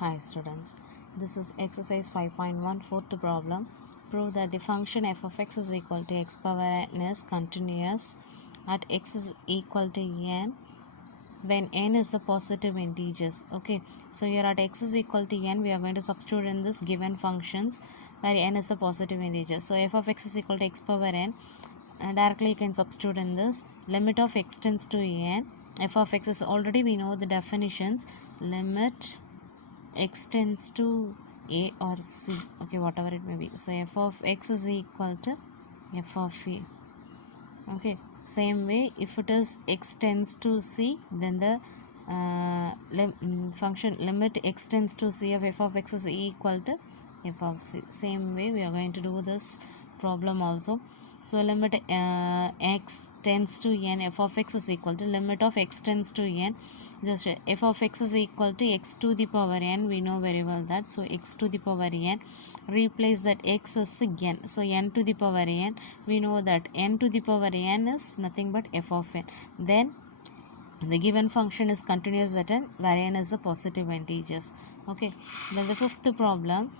Hi students, this is exercise 5.1 fourth problem. Prove that the function f of x is equal to x power n is continuous at x is equal to n when n is the positive integers. Okay, so here at x is equal to n, we are going to substitute in this given functions where n is a positive integer. So f of x is equal to x power n, and directly you can substitute in this. Limit of x tends to n, f of x is already we know the definitions. Limit x tends to a or c, okay, whatever it may be. So f of x is equal to f of a. Okay, same way if it is x tends to c, then the function limit x tends to c of f of x is equal to f of c. Same way we are going to do this problem also. So limit x tends to n, f of x is equal to limit of x tends to n, just f of x is equal to x to the power n, we know very well that. So x to the power n, replace that x as n, so n to the power n, we know that n to the power n is nothing but f of n. Then the given function is continuous at n where n is the positive integers. Okay, then the fifth problem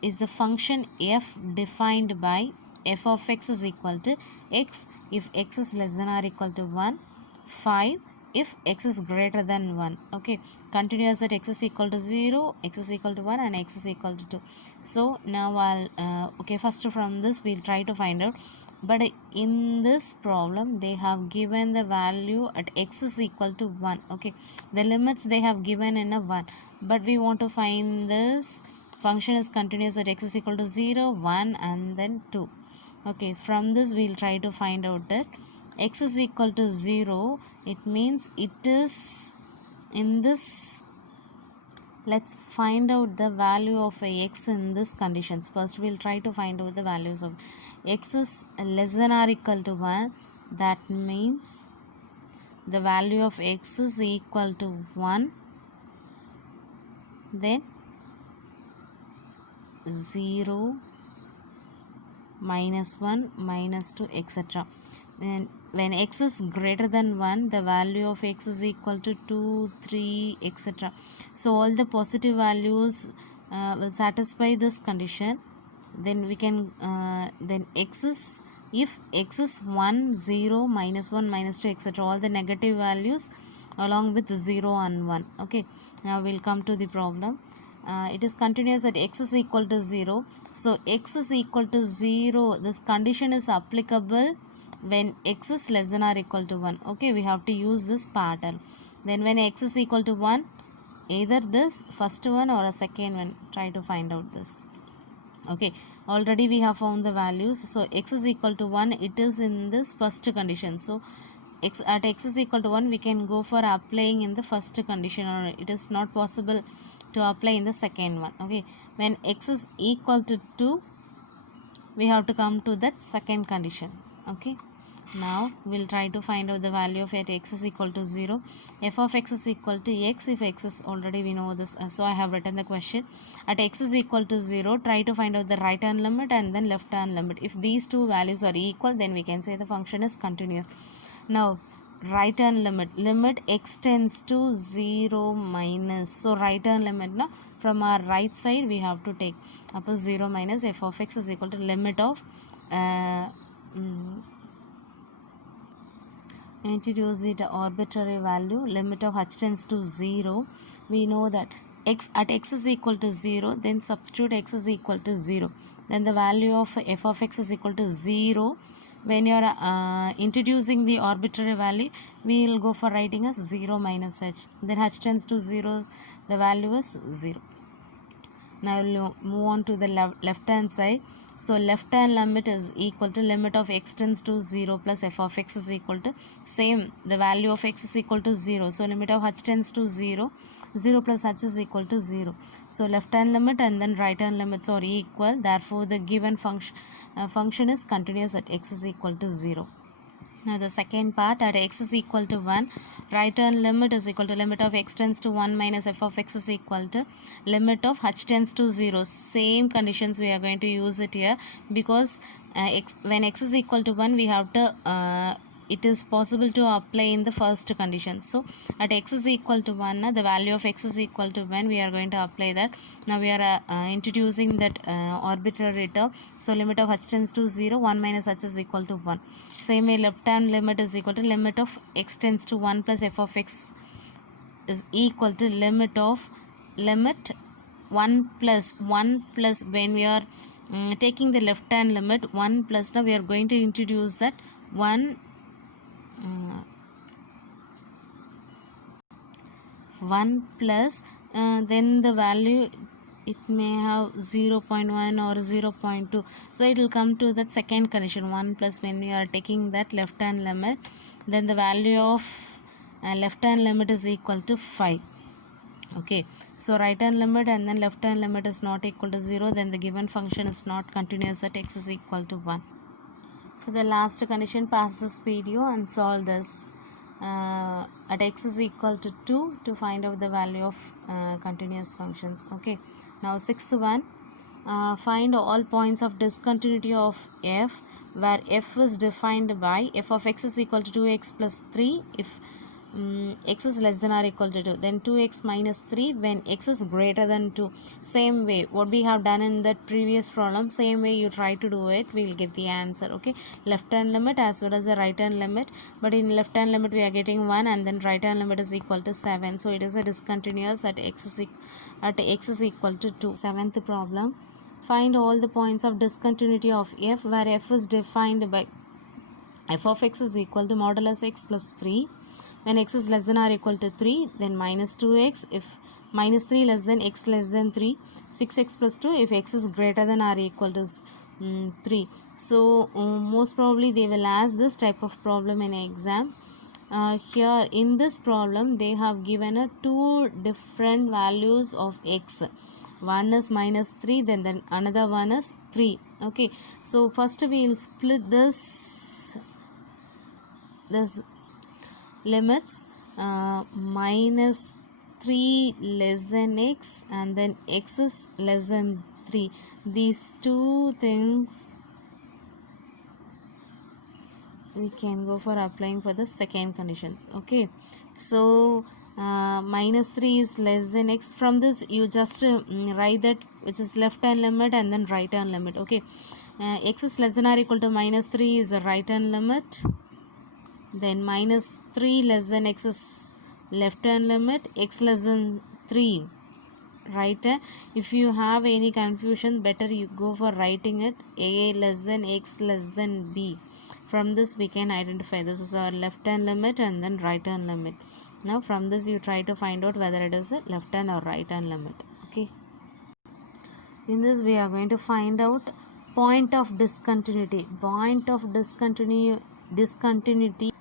is the function f defined by f of x is equal to x if x is less than or equal to 1, 5 if x is greater than 1. Okay, continuous at x is equal to 0, x is equal to 1 and x is equal to 2. So now I'll okay, first from this we'll try to find out. But in this problem they have given the value at x is equal to 1. Okay, the limits they have given in a 1, but we want to find this function is continuous at x is equal to 0, 1 and then 2. Okay, from this we'll try to find out that x is equal to 0, it means it is in this. Let's find out the value of a x in this conditions. First we'll try to find out the values of x is less than or equal to 1, that means the value of x is equal to 1, then 0, minus 1, minus 2, etc. And when x is greater than 1, the value of x is equal to 2, 3, etc. So all the positive values will satisfy this condition. Then we can then x is, if x is 1, 0, minus 1, minus 2, etc., all the negative values along with 0 and 1. Okay, now we'll come to the problem. It is continuous at x is equal to 0. So x is equal to 0, this condition is applicable when x is less than or equal to 1. Okay, we have to use this pattern. Then when x is equal to 1, either this first one or a second one, try to find out this. Okay, already we have found the values. So x is equal to 1, it is in this first condition. So at x is equal to 1, we can go for applying in the first condition, or it is not possible to apply in the second one. Okay, when x is equal to 2, we have to come to that second condition. Okay, now we'll try to find out the value of at x is equal to 0. F of x is equal to x if x is, already we know this, so I have written the question. At x is equal to 0, try to find out the right hand limit and then left hand limit. If these two values are equal, then we can say the function is continuous. Now right hand limit, limit x tends to 0 minus, so right hand limit, now from our right side we have to take up a 0 minus f of x is equal to limit of introduce the arbitrary value, limit of h tends to 0. We know that x at x is equal to 0, then substitute x is equal to 0, then the value of f of x is equal to 0. When you are introducing the arbitrary value, we will go for writing as 0 minus h, then h tends to 0, the value is 0. Now we'll move on to the left hand side. So left hand limit is equal to limit of x tends to 0 plus f of x is equal to, same, the value of x is equal to 0, so limit of h tends to 0, 0 plus h is equal to 0. So left hand limit and then right hand limits are equal, therefore the given function is continuous at x is equal to 0. Now the second part, at x is equal to 1, right hand limit is equal to limit of x tends to 1 minus f of x is equal to limit of h tends to 0. Same conditions we are going to use it here, because when x is equal to 1, we have to it is possible to apply in the first condition. So at x is equal to 1, the value of x is equal to 1, we are going to apply that. Now we are introducing that arbitrary term. So limit of h tends to 0, 1 minus h is equal to 1. Same way left hand limit is equal to limit of x tends to 1 plus f of x is equal to limit 1 plus when we are taking the left hand limit 1 plus. Now we are going to introduce that 1 plus then the value it may have 0.1 or 0.2, so it will come to that second condition 1 plus when we are taking that left hand limit, then the value of left hand limit is equal to 5. Okay, so right hand limit and then left hand limit is not equal to 0, then the given function is not continuous at x is equal to 1. For the last condition, pass this video and solve this. At x is equal to 2 to find out the value of continuous functions. Okay, now sixth one, find all points of discontinuity of f where f is defined by f of x is equal to 2x plus 3 if x is less than or equal to 2, then 2x minus 3 when x is greater than 2. Same way what we have done in that previous problem, same way you try to do it, we will get the answer. Okay, left hand limit as well as the right hand limit, but in left hand limit we are getting 1 and then right hand limit is equal to 7, so it is a discontinuous at x is equal to 2. Seventh problem, find all the points of discontinuity of f where f is defined by f of x is equal to modulus x plus 3 when x is less than or equal to 3, then minus 2x if minus 3 less than x less than 3, 6x plus 2 if x is greater than or equal to 3. So most probably they will ask this type of problem in exam. Here in this problem they have given two different values of x. One is minus 3, then another one is 3. Okay, so first we will split this limits minus 3 less than x and then x is less than 3. These two things we can go for applying for the second conditions. Okay, so minus 3 is less than x. From this you just write that which is left hand limit and then right hand limit. Okay, x is less than or equal to minus 3 is a right hand limit, then minus 3 less than x is left hand limit, x less than 3 right. If you have any confusion, better you go for writing it a less than x less than b. From this we can identify this is our left hand limit and then right hand limit. Now from this you try to find out whether it is a left hand or right hand limit. Okay, in this we are going to find out point of discontinuity. Point of discontinuity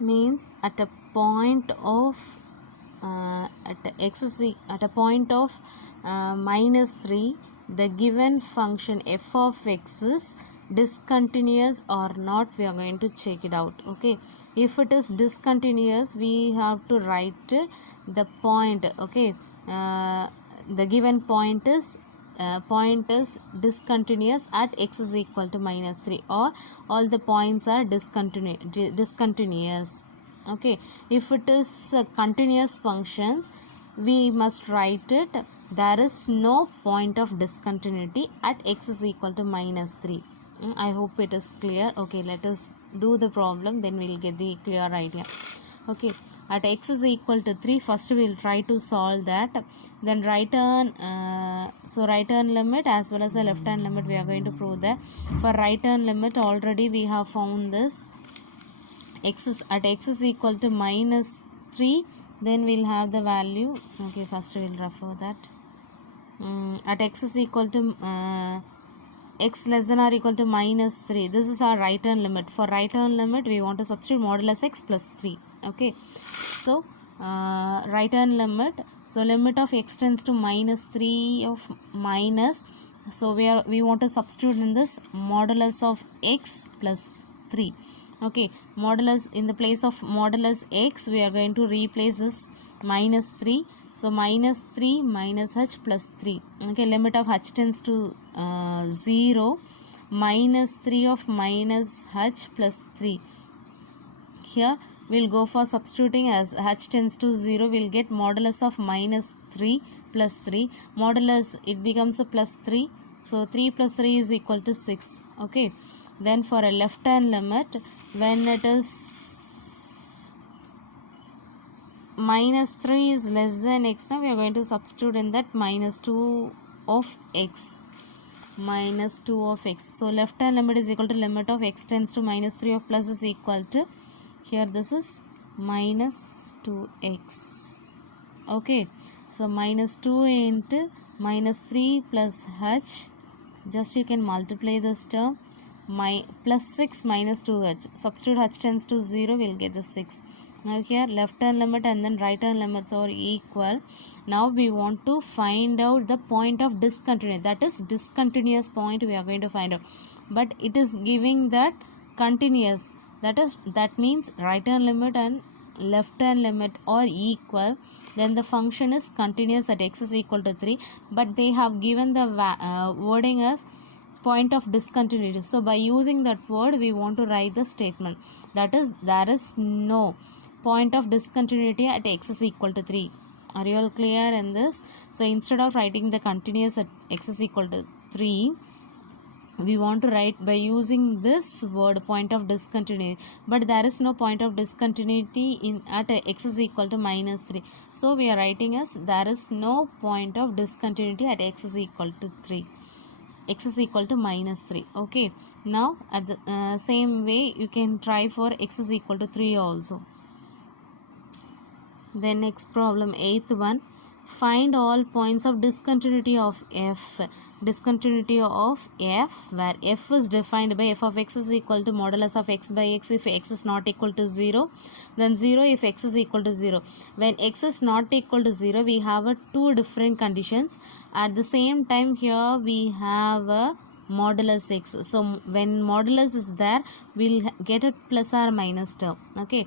means at a point of at a point of minus 3, the given function f of x is discontinuous or not, we are going to check it out. Okay, if it is discontinuous we have to write the point. Okay, the given point is discontinuous at x is equal to minus 3 or all the points are discontinuous. Okay, if it is continuous functions we must write it there is no point of discontinuity at x is equal to minus 3. I hope it is clear. Okay, let us do the problem, then we will get the clear idea. Okay, at x is equal to 3, first we will try to solve that, then right hand right hand limit as well as the left hand limit we are going to prove that. For right hand limit already we have found this, at x is equal to minus 3, then we will have the value. Okay, first we will refer that. At x is equal to x less than or equal to minus 3, this is our right hand limit. For right hand limit we want to substitute modulus x plus 3. Okay, so right hand limit, so limit of x tends to minus 3 of minus, so we want to substitute in this modulus of x plus 3. Okay, modulus, in the place of modulus x we are going to replace this minus 3, so minus 3 minus h plus 3. Okay, limit of h tends to 0, minus 3 of minus h plus 3. here we'll go for substituting. As h tends to 0, we'll get modulus of minus 3 plus 3. Modulus, it becomes a plus 3. So 3 plus 3 is equal to 6. Okay. Then for a left hand limit, when it is minus 3 is less than x, now we are going to substitute in that minus 2 of x. Minus 2 of x. So left hand limit is equal to limit of x tends to minus 3 of plus is equal to, here this is minus 2x. Okay. So minus 2 into minus 3 plus h. Just you can multiply this term. Plus 6 minus 2h. Substitute h tends to 0, we'll get the 6. Now here left hand limit and then right hand limits are equal. Now we want to find out the point of discontinuity. That is discontinuous point we are going to find out. But it is giving that continuous. That means right hand limit and left hand limit are equal. Then the function is continuous at x is equal to 3. But they have given the wording as point of discontinuity. So by using that word we want to write the statement. That is, there is no point of discontinuity at x is equal to 3. Are you all clear in this? So instead of writing the continuous at x is equal to 3, we want to write by using this word point of discontinuity. But there is no point of discontinuity at x is equal to minus 3. So we are writing as there is no point of discontinuity at x is equal to 3. X is equal to minus 3. Okay. Now at the same way you can try for x is equal to 3 also. Then next problem, 8th one. Find all points of discontinuity of f. Discontinuity of f, where f is defined by f of x is equal to modulus of x by x if x is not equal to 0. Then 0 if x is equal to 0. When x is not equal to 0, we have two different conditions. At the same time here we have a modulus x. So when modulus is there, we'll get a plus or minus term. Okay.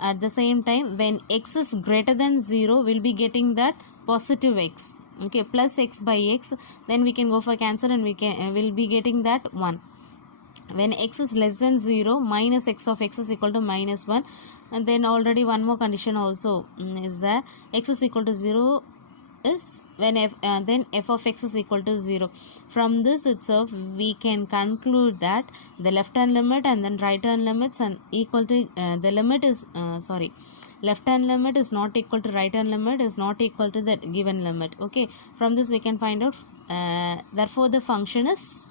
At the same time, when x is greater than 0, we'll be getting that positive x. Okay, plus x by x. Then we can go for cancel and we'll be getting that 1. When x is less than 0, minus x of x is equal to minus 1. And then already one more condition also is there. X is equal to 0 is when then f of x is equal to 0. From this itself we can conclude that the left hand limit and then right hand limits and equal to the limit is left hand limit is not equal to right hand limit is not equal to the given limit. Okay, from this we can find out therefore the function is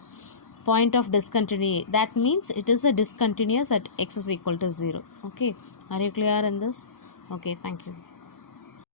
point of discontinuity. That means it is a discontinuous at x is equal to 0. Okay, are you clear in this? Okay, thank you.